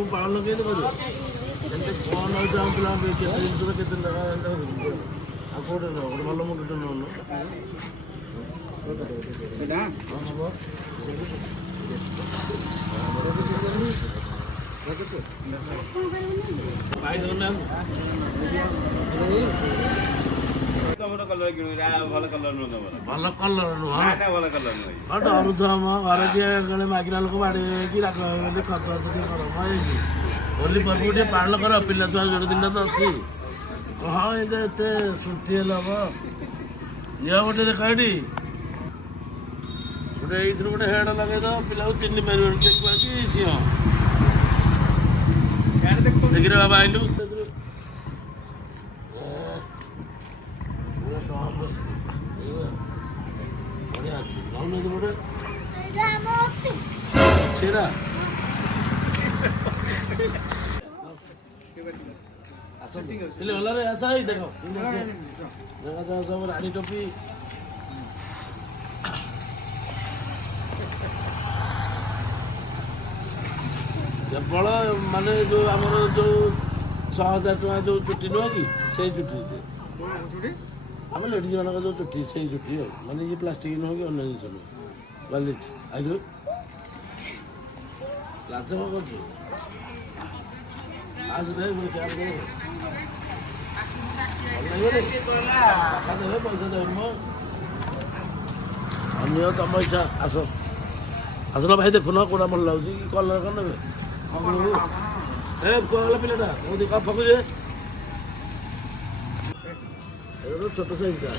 ମୁଁ ପାଳନ କେମିତି କରିବ ଏମିତି ଫୋନ୍ ହେଉଛି ଆମ ପିଲାଙ୍କ କେତେ ଜିନିଷର କେତେ ଟଙ୍କା ଆଉ କେଉଁଠି ନେବ ଗୋଟେ ଭଲ ମୁଣ୍ଡଟେ ନେଉନ ହବ ତମର କଲର କିଣୁ ଭଲ କଲର ନୁହଁ ତମର ଭଲ କଲର ନୁହଁ ଭଲ କଲର ନୁହଁ ଡରୁଥିବ ଆମ ଘରେ ଯିଏ ଜଣେ ମାଗିଲା ଲୋକ ବାଡ଼େଇକି ରାଗ ବୋଲି ଖର୍ଚ୍ଚ ଟିକେ କର ହେଇଛି ହୋଲି ପର୍ବ ଟିକେ ପାଳନ କର ପିଲା ଛୁଆ ଯୋଡ଼େ ଦିନ ତ ଅଛି ହଁ ଏତେ ସୃଷ୍ଟି ହେଲେ ହବ ଝିଅ ଗୋଟେ ଦେଖ ଏଠି ଗୋଟେ ଏଇଥିରୁ ଗୋଟେ ହେଡ଼ ଲଗେଇଦବ ପିଲାକୁ ଚିହ୍ନି ପାରିବନି ଦେଖିବା କି ସିଂହ ଦେଖିରେ ବାବା ଆଇଲୁ ବଢ଼ିଆ ଅଛି ନଉନୁ ଗୋଟେ ସେରା ଭଲରେ ଆସ ହେଇ ଦେଖ ସବୁ ରାଣୀ ଟୋପି କେବଳ ମାନେ ଯେଉଁ ଆମର ଯେଉଁ 6,000 ଟଙ୍କା ଯେଉଁ ଚୁଟି ନୁହଁ କି ସେଇ ଚୁଟି ଆମେ ଲେଡ଼ିଜ୍ ମାନଙ୍କ ଯେଉଁ ଚୁଟି ସେଇ ଚୁଟି ଆଉ ମାନେ ଇଏ ପ୍ଲାଷ୍ଟିକ ନୁହଁ କି ଅନ୍ୟ ଜିନିଷ ନୁହଁ କ୍ୱାଲିଟି ଆଇଲୁ ଲାଜ କ'ଣ କରୁଛୁ ଆସ ଦେ କ୍ୟାବ୍ ଦେ ପଇସା ଦେଉନି ମ ନିଅ ତମ ଇଚ୍ଛା ଆସ ଆସୁନ ଭାଇ ଦେଖୁନ କୋଉଟା ଭଲ ଲାଗୁଛି କି କଲର କ'ଣ ନେବେ ଏ କୁଆଗଲା ପିଲାଟା ମୁଁ କଫକୁ ଯେ ଛୋଟ ସାଇଜଟା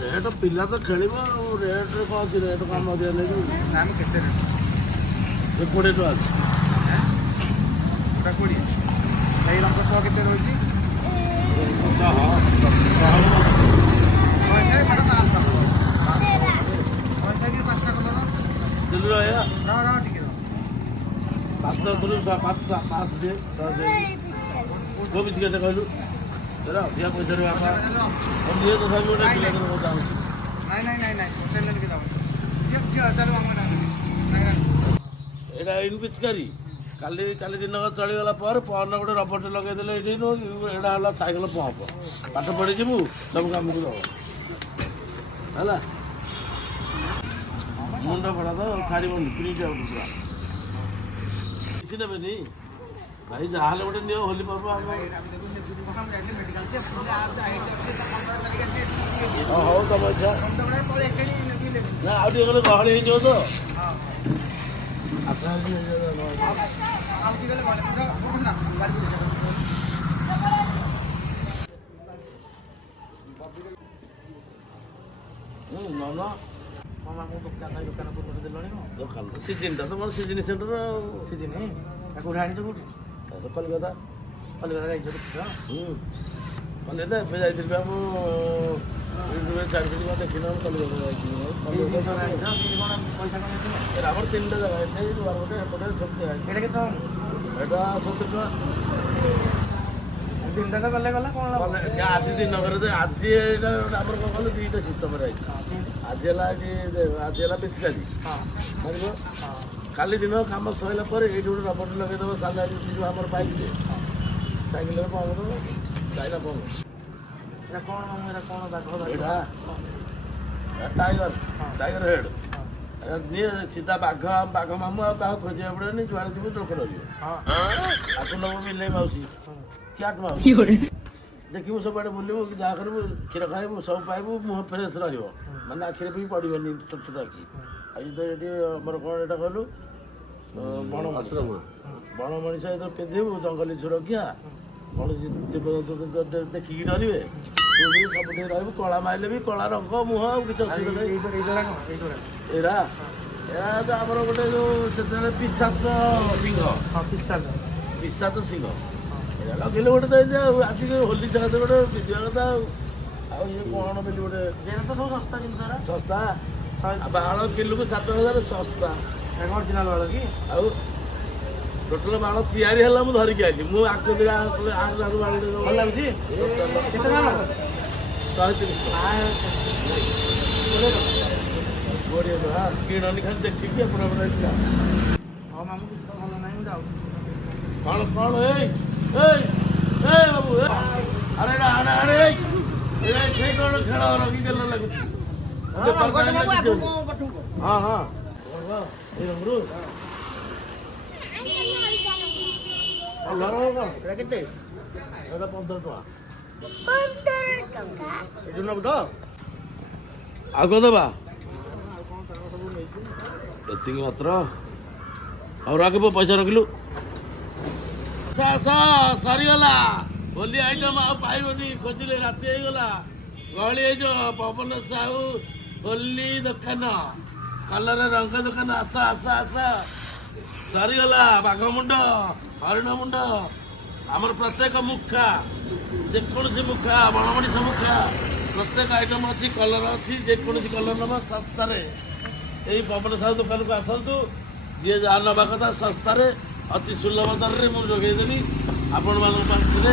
ରେଟ୍ ପିଲା ତ ଖେଳିବ ଆଉ ରେଟ୍ରେ କ'ଣ ଅଛି ରେଟ୍ କ'ଣ ଅଧିକା ନେଇଯିବୁ 20 ଟଙ୍କା ଅଛି ଏଇ ରଙ୍ଗ ସହ କେତେ ରହିଛି ଦିଲ୍ଲୀ ରହିବା ଟିକେ 5 ଦିଏ କୋଉ ବିଚି କେତେ କହିଲୁ ଏରା ଅଧିକା ପଇସାରେ ବାପା ନିଏ ତଥାପି ଗୋଟେ ପିଲାଙ୍କର କଥା ହେଉଛି ଏଇଟା ଏଇନ ପିଚକାରୀ କାଲି ଦିନ ଚଳିଗଲା ପରେ ପହରଦିନ ଗୋଟେ ରବରଟେ ଲଗେଇଦେଲେ ଏଇଠି ନୁହଁ ଏଇଟା ହେଲା ସାଇକେଲ ପମ୍ପ ପାଠ ପଢ଼ିଯିବୁ ସବୁ କାମକୁ ଦେବ ହେଲା ମୁଣ୍ଡ ଭଡ଼ା ତ ଛାଡ଼ିବନି ପ୍ରିଣ୍ଟ ଆଉଟ୍ ପୁରା କିଛି ନେବେନି ଭାଇ ଯାହାହେଲେ ଗୋଟେ ନିଅ ହୋଲି ପର୍ବ ଆମ ହଉ ତମ ଇଚ୍ଛା ନା ଆଉ ଟିକେ ଗଲେ ଗହଳି ହେଇଯିବ ତ ଆଚ୍ଛା ଦୋକାନ ସିଜିନଟା ତ ମୋର ସିଜିନ ସେଣ୍ଟର ସିଜିନ କୋଉଠି ଆଣିଛ କୋଉଠି କଲିକତା ଯାଇଛ କଲିକତା ଏବେ ଯାଇଥିଲି ବା ମୁଁ ୟୁଟ୍ୟୁବରେ ଛାଡ଼ିଥିଲି କ'ଣ ଦେଖିନ କଲିକତା ଯାଇଥିଲି ଆମର 3ଟା ଜାଗା ଏଠି ଗୋଟେ ଏପଟେ ସବୁ ଏଇଟା କେତେ ଏଇଟା 70 ଟଙ୍କା 3ଟା ତ ଗଲେ ଗଲା କ'ଣ ଆଜି ଦିନକରେ ଆଜି ଏଇଟା ଆମର କ'ଣ କଲେ 2ଟା ସିଷ୍ଟମରେ ଆଇଛି ଆଜି ହେଲା ପିଚକାରୀ ଜାଣିବ କାଲି ଦିନ କାମ ସରିଲା ପରେ ଏଇଠି ଗୋଟେ ରବର ଲଗେଇଦେବ ସାଲାରୀ ଯେଉଁ ଆମର ବାଇକ୍ରେ ସାଇକେଲରେ ପମ୍ପ ଦେବ ଚାଇନା ପମ୍ପ ଏଇଟା କ'ଣ ଏଇଟା ଟାଇଗର ହେଡ଼ ଯିଏ ସିଧା ବାଘ ମାମୁଁ ଆଉ କାହାକୁ ଖୋଜିବାକୁ ପଡ଼ିବନି ଯୁଆଡ଼େ ଯିବୁ ଲୋକ ରହିବ ଆକୁ ନେବ ବିଲେଇ ମାଉସୀ କ୍ୟାଟ୍ ମାଉସୀ ଦେଖିବୁ ସବୁଆଡ଼େ ବୁଲିବୁ ଯାହା କରିବୁ କ୍ଷୀର ଖାଇବୁ ସବୁ ପାଇବୁ ମୁହଁ ଫ୍ରେଶ୍ ରହିବ ମାନେ ଆଖିରେ ବି ପଡ଼ିବନି ଛୋଟ ଛୋଟ ଆଖି ଆଜି ତ ଏଠି ଆମର କ'ଣ ଏଇଟା କହିଲୁ ବଣ ମଣିଷ ଯେତେବେଳେ ପିନ୍ଧିବୁ ଜଙ୍ଗଲୀ ସୁରକ୍ଷା କୌଣସି ଜୀବଜନ୍ତୁ ଦେଖିକି ଡରିବେ ତୁ ବି ସବୁଠି ରହିବୁ କଳା ମାଇଲେ ବି କଳା ରଙ୍ଗ ମୁହଁ ଆଉ କିଛି ଅସୁବିଧା ନାହିଁ ଏଇଟା ତ ଆମର ଗୋଟେ ଯେଉଁ ସେତେବେଳେ ପିସାଚ ସିଂହ ପିସାଚ ସିଂହ ଏଇଟା ଲଗେଇଲେ ଗୋଟେ ତ ଆଉ ଆଜିକାଲି ହୋଲି ସକାଶେ ଗୋଟେ ପିନ୍ଧିବା କଥା ଆଉ ଇଏ କ'ଣ ବୋଲି ଗୋଟେ ତ ସବୁ ଶସ୍ତା ଜିନିଷ ଶସ୍ତା ବାଳ କିଲୋକୁ 7,000 ଶସ୍ତା ଅରିଜିନାଲ ବାଳ କି ଆଉ ଟୋଟାଲ ବାଳ ତିଆରି ହେଲା ମୁଁ ଧରିକି ଆଇଲି ମୁଁ ଆଗ ବାଳ ଭଲ ଲାଗୁଛି କେତେ 130 ଟଙ୍କା କିଣନି ଖାଲି ଦେଖିକି ଆପଣ ଆସିଲା ହଁ ମାମୁଁ କିଛି ତ ଭଲ ନାହିଁ ମୁଁ ଯାଉଛି କଣ କଣ ଏଇ ଏଇ ଏଇ ବାବୁ ଆରେ ଆରେ ଆରେ ଏଇ ସେଇ କଣ ଖେଳ ରଖି ଗେଲ ଲାଗୁଛି ହଁ ହଁ ଏଇ ରଙ୍ଗରୁ କଲର କଣ ଏଇଟା କେତେ ଏଇଟା 15 ଟଙ୍କା ଏଇଠୁ ନେବୁ ତ ଆଉ କଣ ଦେବା ଏତିକି ମାତ୍ର ଆଉ ରଖିବୁ ପଇସା ରଖିଲୁ ସରିଗଲା ହୋଲି ଆଇଟମ ଆଉ ପାଇବନି ଖୋଜିଲେ ରାତି ହେଇଗଲା ଗହଳି ହେଇଯିବ ପବନ ସାହୁ ହୋଲି ଦୋକାନ କଲର ରଙ୍ଗ ଦୋକାନ ଆସ ଆସ ଆସ ସରିଗଲା ବାଘ ମୁଣ୍ଡ ହରିଣ ମୁଣ୍ଡ ଆମର ପ୍ରତ୍ୟେକ ମୁଖା ଯେକୌଣସି ମୁଖା ବଣମଣିଷ ମୁଖା ପ୍ରତ୍ୟେକ ଆଇଟମ ଅଛି କଲର ଅଛି ଯେକୌଣସି କଲର ନେବ ଶସ୍ତାରେ ଏଇ ପବନ ସାହୁ ଦୋକାନକୁ ଆସନ୍ତୁ ଯିଏ ଯାହା ନେବା କଥା ଶସ୍ତାରେ ଅତି ସୁଲଭ ଦରରେ ମୁଁ ଯୋଗାଇଦେବି ଆପଣମାନଙ୍କ ପାଖରେ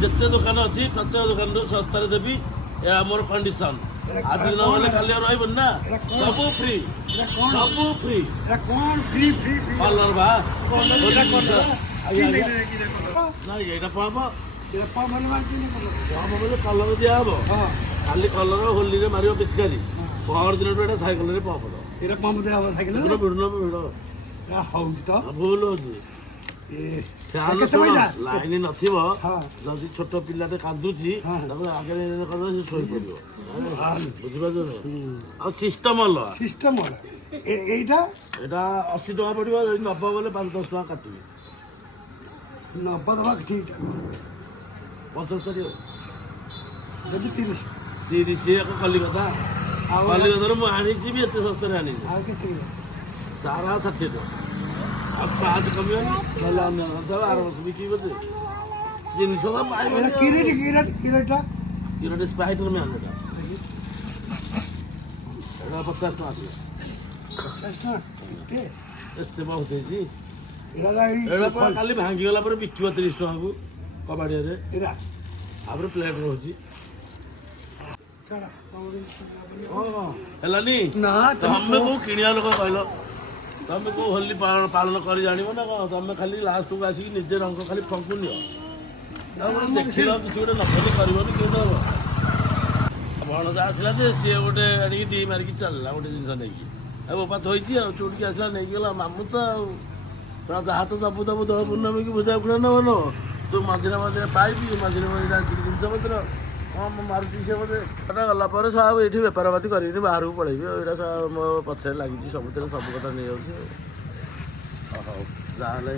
ଯେତେ ଦୋକାନ ଅଛି ପ୍ରତ୍ୟେକ ଦୋକାନରୁ ଶସ୍ତାରେ ଦେବି ଏହା ମୋର କଣ୍ଡିସନ ଆଜି ନ ଗଲେ କାଲି ଆଉ ରହିବନି ନା ସବୁ ଫ୍ରି ସବୁ ଫ୍ରି କଲର ବା ନାଇଁ ଏଇଟା ପମ୍ପ ବୋଲେ କଲର ଦିଆହବ ଖାଲି କଲର ହୋଲିରେ ମାରିବ ପିଚକାରୀ ପହର ଦିନଠୁ ଏଇଟା ସାଇକେଲରେ ପମ୍ପ ଭିଡ଼ ଭୁଲ ହଉଛି ଲାଇନ ନଥିବ ଯଦି ଛୋଟ ପିଲାଟେ କାନ୍ଦୁଛି ତାକୁ ଆଗରେ କରିଦେବ ସେ ଶୋଇପଡ଼ିବ ବୁଝିପାରୁଛ ଆଉ ସିଷ୍ଟମ এইটা ଏଇଟା 80 ଟଙ୍କା ପଡ଼ିବ ଯଦି ନେବ ବୋଲେ 5-10 ଟଙ୍କା କାଟିବି 90 টাকা ঠিক 75 যদি 30 30 ଏକ କଲିକତା କଲିକତାରୁ ମୁଁ ଆଣିଛି ବି ଏତେ ଶସ୍ତାରେ ଆଣିଛି ଆଉ କେତେ ସାରା 60 ଟଙ୍କା ଆଉ 5 କମିବନି ନହେଲେ ଅନ୍ୟ ଆର ବର୍ଷ ବିକିବି ବୋଧେ ଜିନିଷ ତ ପାଇବନି কিরেটটা କିଲୋଟେ ସ୍ପ୍ରାଇଟର ମ୍ୟାନ୍ ଏଇଟା 50 ଟଙ୍କା ଆସିବ ଏତେ ବହୁତ ହେଇଛି ଏଇଟା ପୁରା କାଲି ଭାଙ୍ଗିଗଲା ପରେ ବିକିବ 30 ଟଙ୍କାକୁ କବାଡ଼ିଆରେ ତାପରେ ପ୍ଲେଟ୍ ରହୁଛି ହେଲାନି ତମେ କୋଉ କିଣିବା ଲୋକ କହିଲ ତମେ କୋଉ ହୋଲି ପାଳନ କରି ଜାଣିବ ନା କଣ ତମେ ଖାଲି ଲାଷ୍ଟକୁ ଆସିକି ନିଜେ ରଙ୍ଗ ଖାଲି ଫଙ୍କୁ ନିଅ ଦେଖିଲ କିଛି ଗୋଟେ ନକଲି କରିବନି କେମିତି ହବ ଭଣଜା ଆସିଲା ଯେ ସିଏ ଗୋଟେ ଆଣିକି ଡି ମାରିକି ଚାଲିଲା ଗୋଟେ ଜିନିଷ ନେଇକି ଆଉ ବୋପା ଥୋଇଛି ଆଉ ଚୋଡ଼ିକି ଆସିଲା ନେଇକି ଗଲା ମାମୁଁ ତ ଆଉ ଯାହା ତ ଦବୁ ଦବୁ ଦୋଳ ପୂର୍ଣ୍ଣମୀକି ବୁଝା ପୁଣା ନେବ ନ ତୁ ମଝିରେ ମଝିରେ ପାଇବି ମଝିରେ ମଝିରେ ଆସିକି ଜିନିଷ ପତ୍ର ହଁ ମୁଁ ମାରୁଛି ସେ ବୋଧେ ଏଟା ଗଲା ପରେ ସବୁ ଏଇଠି ବେପାରପାତି କରିବିନି ବାହାରକୁ ପଳେଇବି ଆଉ ଏଇଟା ମୋ ପଛରେ ଲାଗିଛି ସବୁଥିରେ ସବୁ କଥା ନେଇଯାଉଛି ହଉ ଯାହା ହେଲେ